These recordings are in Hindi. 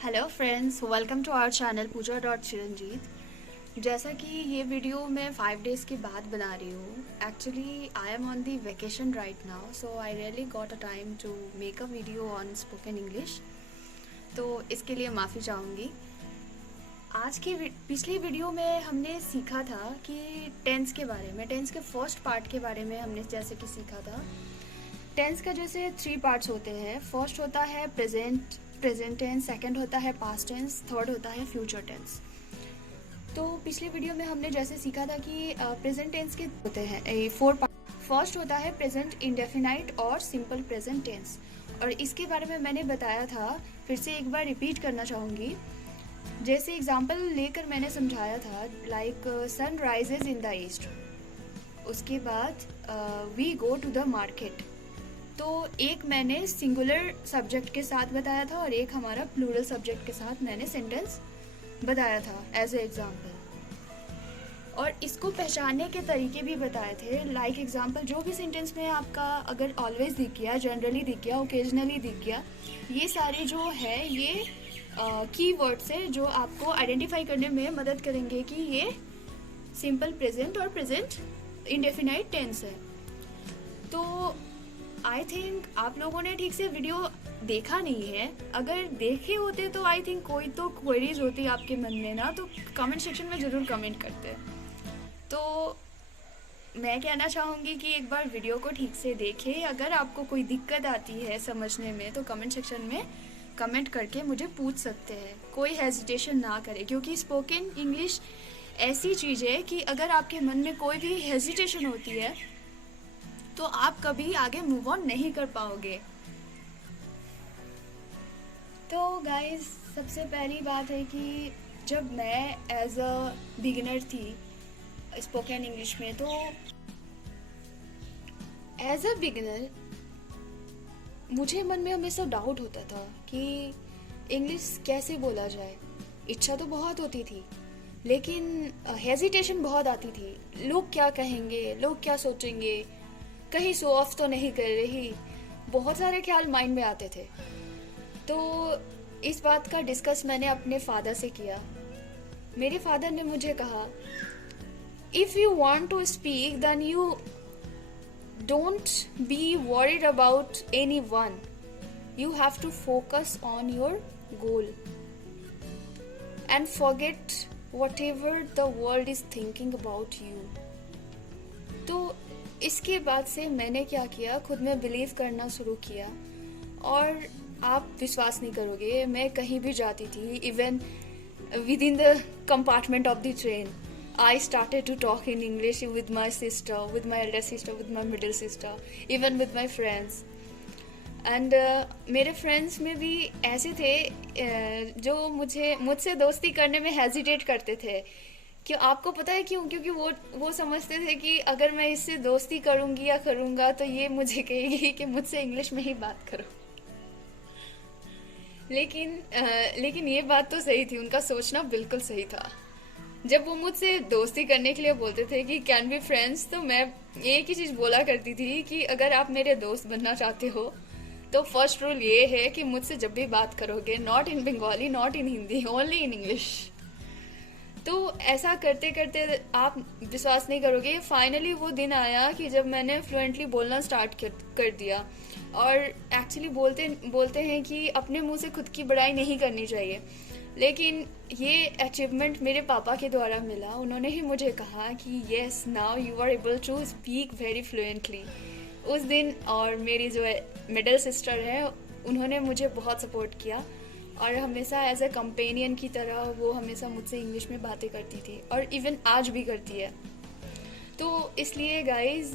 Hello friends, welcome to our channel Pooja dot Chiranjeet. जैसा कि ये वीडियो मैं 5 डेज़ के बाद बना रही हूँ। Actually I am on the vacation right now, so I really got a time to make a video on spoken English. तो इसके लिए माफ़ी चाहूँगी। आज की पिछली वीडियो में हमने सीखा था कि टेंस के बारे में, टेंस के फर्स्ट पार्ट के बारे में हमने जैसे कि सीखा था। टेंस का जैसे 3 पार्ट्स होते हैं। फर्स्ट होता है प्रेजेंट टेंस, सेकंड होता है पास्ट टेंस, थर्ड होता है फ्यूचर टेंस। तो पिछले वीडियो में हमने जैसे सीखा था कि प्रेजेंट टेंस के होते हैं 4 पार्ट। फर्स्ट होता है प्रेजेंट इंडेफिनाइट और सिंपल प्रेजेंट टेंस, और इसके बारे में मैंने बताया था। फिर से एक बार रिपीट करना चाहूँगी। जैसे एग्जाम्पल लेकर मैंने समझाया था, like sun rises in the east. उसके बाद we go to the market. तो एक मैंने सिंगुलर सब्जेक्ट के साथ बताया था और एक हमारा प्लूरल सब्जेक्ट के साथ मैंने सेंटेंस बताया था एज ए एग्जाम्पल। और इसको पहचानने के तरीके भी बताए थे। लाइक एग्जाम्पल, जो भी सेंटेंस में आपका अगर ऑलवेज दिख गया, जनरली दिख गया, ओकेजनली दिख गया, ये सारे जो है ये की वर्ड्स है जो आपको आइडेंटिफाई करने में मदद करेंगे कि ये सिंपल प्रेजेंट और प्रेजेंट इंडेफिनाइट टेंस है। तो आई थिंक आप लोगों ने ठीक से वीडियो देखा नहीं है। अगर देखे होते तो आई थिंक कोई तो क्वेरीज होती आपके मन में ना, तो कमेंट सेक्शन में ज़रूर कमेंट करते। तो मैं कहना चाहूँगी कि एक बार वीडियो को ठीक से देखें। अगर आपको कोई दिक्कत आती है समझने में तो कमेंट सेक्शन में कमेंट करके मुझे पूछ सकते हैं। कोई हेजिटेशन ना करें, क्योंकि स्पोकन इंग्लिश ऐसी चीज़ है कि अगर आपके मन में कोई भी हेजिटेशन होती है तो आप कभी आगे मूव ऑन नहीं कर पाओगे। तो गाइस, सबसे पहली बात है कि जब मैं एज अ बिगिनर थी स्पोकन इंग्लिश में, तो एज अ बिगिनर मुझे मन में हमेशा डाउट होता था कि इंग्लिश कैसे बोला जाए। इच्छा तो बहुत होती थी, लेकिन हेजिटेशन बहुत आती थी। लोग क्या कहेंगे, लोग क्या सोचेंगे, कहीं शो ऑफ तो नहीं कर रही, बहुत सारे ख्याल माइंड में आते थे। तो इस बात का डिस्कस मैंने अपने फादर से किया। मेरे फादर ने मुझे कहा, if you want to speak then you don't be worried about anyone, you have to focus on your goal and forget whatever the world is thinking about you. तो इसके बाद से मैंने क्या किया, खुद में बिलीव करना शुरू किया। और आप विश्वास नहीं करोगे, मैं कहीं भी जाती थी, even within the compartment of the train, I started to talk in English with my sister, with my elder sister, with my middle sister, even with my friends. And मेरे फ्रेंड्स में भी ऐसे थे जो मुझसे दोस्ती करने में हेजिटेट करते थे। कि आपको पता है क्यों? क्योंकि वो समझते थे कि अगर मैं इससे दोस्ती करूंगी या करूंगा तो ये मुझे कहेगी कि मुझसे इंग्लिश में ही बात करो। लेकिन ये बात तो सही थी, उनका सोचना बिल्कुल सही था। जब वो मुझसे दोस्ती करने के लिए बोलते थे कि कैन बी फ्रेंड्स, तो मैं एक ही चीज़ बोला करती थी कि अगर आप मेरे दोस्त बनना चाहते हो तो फर्स्ट रूल ये है कि मुझसे जब भी बात करोगे, not in Bengali, not in Hindi, only in English. तो ऐसा करते करते आप विश्वास नहीं करोगे, फाइनली वो दिन आया कि जब मैंने फ्लुएंटली बोलना स्टार्ट कर दिया। और एक्चुअली बोलते हैं कि अपने मुंह से खुद की बड़ाई नहीं करनी चाहिए, लेकिन ये अचीवमेंट मेरे पापा के द्वारा मिला। उन्होंने ही मुझे कहा कि yes, now you are able to speak very fluently उस दिन। और मेरी जो मिडिल सिस्टर है, उन्होंने मुझे बहुत सपोर्ट किया और हमेशा एज ए कंपेनियन की तरह वो हमेशा मुझसे इंग्लिश में बातें करती थी, और इवन आज भी करती है। तो इसलिए गाइज,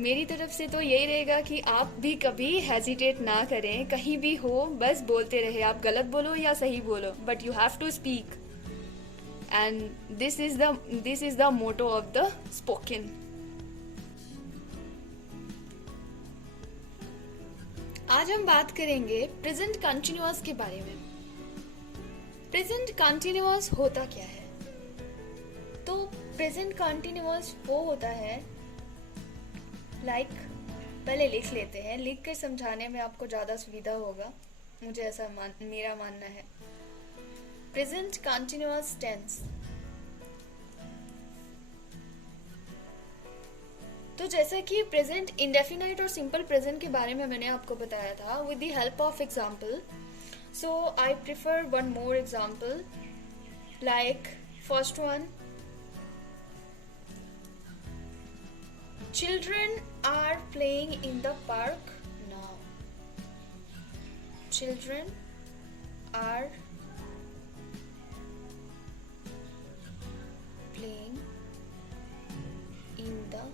मेरी तरफ से तो यही रहेगा कि आप भी कभी हेजिटेट ना करें। कहीं भी हो, बस बोलते रहे। आप गलत बोलो या सही बोलो, but you have to speak, and this is the motto of the spoken. आज हम बात करेंगे प्रेजेंट कंटिन्यूअस के बारे में। प्रेजेंट कंटिन्यूअस होता क्या है? तो प्रेजेंट कंटिन्यूअस वो होता है, लाइक पहले लिख लेते हैं, लिख कर समझाने में आपको ज़्यादा सुविधा होगा। मुझे ऐसा मेरा मानना है। प्रेजेंट कंटिन्यूअस टेंस, तो जैसा कि प्रेजेंट इंडेफिनाइट और सिंपल प्रेजेंट के बारे में मैंने आपको बताया था with the help of example, so I prefer one more example, like first one, children are playing in the park now. Children are playing in the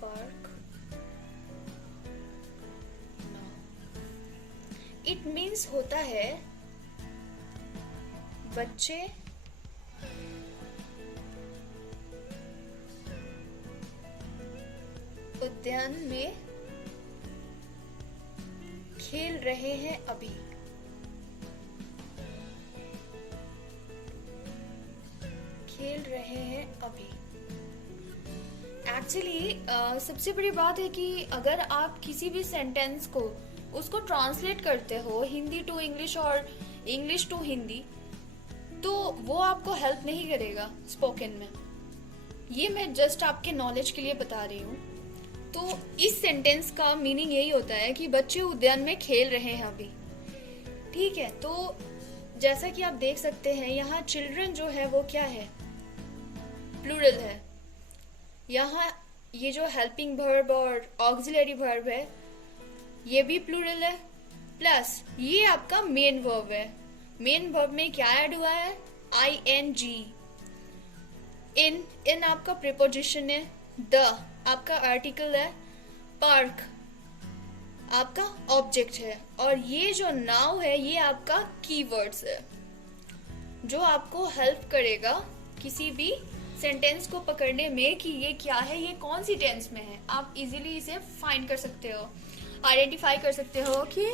park now. It means होता है बच्चे उद्यान में खेल रहे हैं अभी। खेल रहे हैं अभी। एक्चुअली सबसे बड़ी बात है कि अगर आप किसी भी सेंटेंस को उसको ट्रांसलेट करते हो हिंदी टू इंग्लिश और इंग्लिश टू हिंदी, तो वो आपको हेल्प नहीं करेगा स्पोकन में। ये मैं जस्ट आपके नॉलेज के लिए बता रही हूँ। तो इस सेंटेंस का मीनिंग यही होता है कि बच्चे उद्यान में खेल रहे हैं अभी। ठीक है, तो जैसा कि आप देख सकते हैं यहाँ चिल्ड्रन जो है वो क्या है, प्लूरल है। यहाँ ये जो हेल्पिंग वर्ब और ऑक्सिलरी वर्ब है ये भी प्लूरल है, प्लस ये आपका मेन वर्ब है। मेन वर्ब में क्या ऐड हुआ है, ING। इन आपका प्रीपोजिशन है, द आपका आर्टिकल है, पार्क आपका ऑब्जेक्ट है, और ये जो नाउ है ये आपका कीवर्ड्स है जो आपको हेल्प करेगा किसी भी सेंटेंस को पकड़ने में कि ये क्या है, ये कौन सी टेंस में है। आप इजीली इसे फाइंड कर सकते हो, आइडेंटिफाई कर सकते हो कि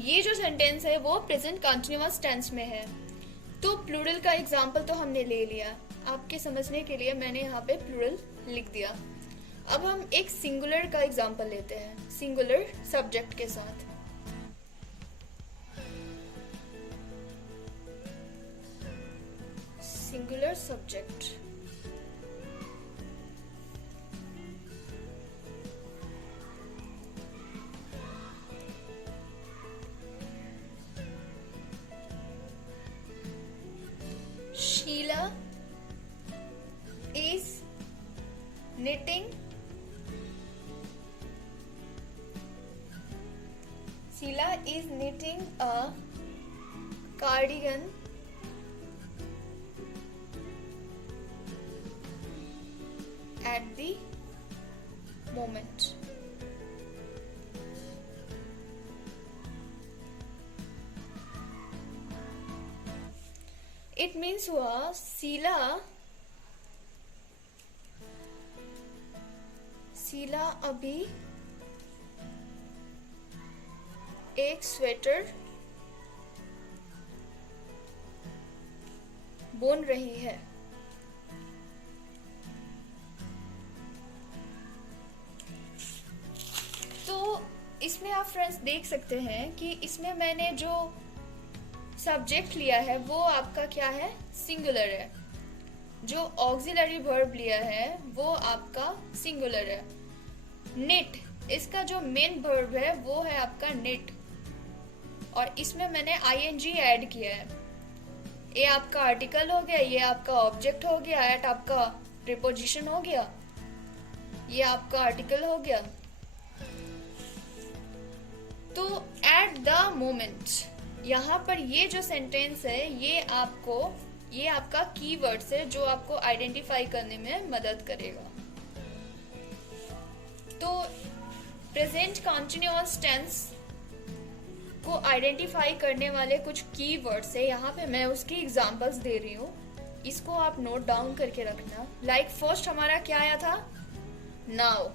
ये जो सेंटेंस है वो प्रेजेंट कंटिन्यूअस टेंस में है। तो प्लूरल का एग्जांपल तो हमने ले लिया, आपके समझने के लिए मैंने यहाँ पे प्लूरल लिख दिया। अब हम एक सिंगुलर का एग्जांपल लेते हैं, सिंगुलर सब्जेक्ट के साथ। Singular subject, Sheila is knitting. Sheila is knitting a cardigan at the moment. It means हुआ शीला अभी एक स्वेटर बुन रही है। तो इसमें आप फ्रेंड्स देख सकते हैं कि इसमें मैंने जो सब्जेक्ट लिया है वो आपका क्या है, सिंगुलर है। जो ऑक्सिलरी वर्ब लिया है वो आपका सिंगुलर है। निट, इसका जो मेन वर्ब है वो है आपका निट, और इसमें मैंने ING ऐड किया है। ये आपका आर्टिकल हो गया, ये आपका ऑब्जेक्ट हो गया, एट आपका प्रीपोजिशन हो गया, ये आपका आर्टिकल हो गया। तो एट द मोमेंट, यहाँ पर ये जो सेंटेंस है ये आपका कीवर्ड्स है जो आपको आइडेंटिफाई करने में मदद करेगा। तो प्रेजेंट कंटिन्यूअस टेंस को आइडेंटिफाई करने वाले कुछ कीवर्ड्स है, यहाँ पे मैं उसकी एग्जांपल्स दे रही हूँ, इसको आप नोट डाउन करके रखना। लाइक फर्स्ट हमारा क्या आया था, नाउ।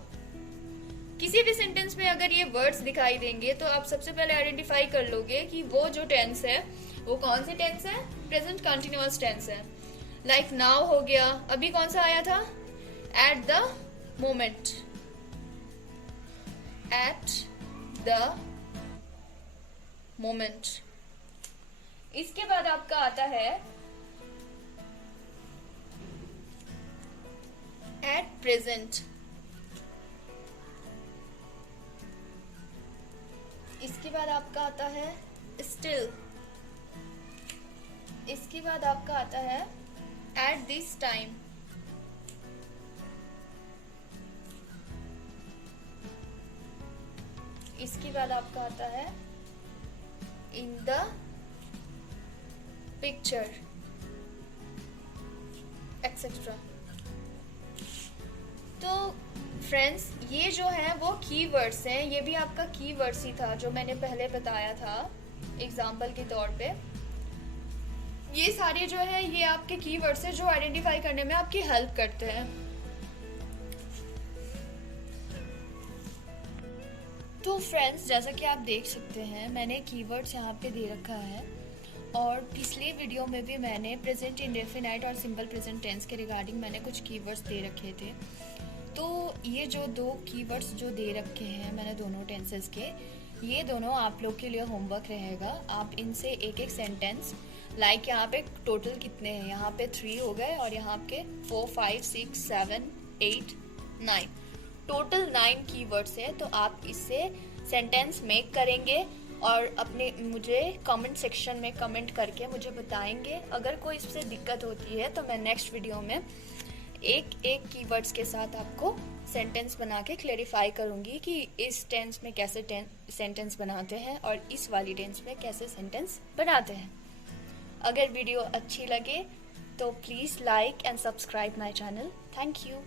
किसी भी सेंटेंस में अगर ये वर्ड्स दिखाई देंगे तो आप सबसे पहले आइडेंटिफाई कर लोगे कि वो जो टेंस है वो कौन सी टेंस है, प्रेजेंट कंटिन्यूअस टेंस है। लाइक नाउ हो गया, अभी कौन सा आया था, at the moment. At the moment. इसके बाद आपका आता है एट प्रेजेंट। इसके बाद आपका आता है स्टिल। इसके बाद आपका आता है एट दिस टाइम। इसके बाद आपका आता है इन द पिक्चर एक्सेट्रा। तो फ्रेंड्स, ये जो है वो कीवर्ड्स हैं। ये भी आपका कीवर्ड्स ही था जो मैंने पहले बताया था एग्जाम्पल के तौर पे। ये सारे जो है ये आपके कीवर्ड्स हैं जो आइडेंटिफाई करने में आपकी हेल्प करते हैं। तो फ्रेंड्स, जैसा कि आप देख सकते हैं मैंने कीवर्ड्स यहाँ पे दे रखा है, और पिछले वीडियो में भी मैंने प्रेजेंट इंडेफिनाइट और सिंपल प्रेजेंट टेंस के रिगार्डिंग मैंने कुछ कीवर्ड्स दे रखे थे। तो ये जो दो कीवर्ड्स जो दे रखे हैं मैंने दोनों टेंसेस के, ये दोनों आप लोग के लिए होमवर्क रहेगा। आप इनसे एक एक सेंटेंस, लाइक यहाँ पे टोटल कितने हैं, यहाँ पे 3 हो गए और यहाँ पे 4 5 6 7 8 9, टोटल 9 कीवर्ड्स है। तो आप इससे सेंटेंस मेक करेंगे और अपने मुझे कमेंट सेक्शन में कमेंट करके मुझे बताएंगे। अगर कोई इससे दिक्कत होती है तो मैं नेक्स्ट वीडियो में एक एक कीवर्ड्स के साथ आपको सेंटेंस बना के क्लेरिफाई करूंगी कि इस टेंस में कैसे सेंटेंस बनाते हैं और इस वाली टेंस में कैसे सेंटेंस बनाते हैं। अगर वीडियो अच्छी लगे तो please like and subscribe my channel. Thank you.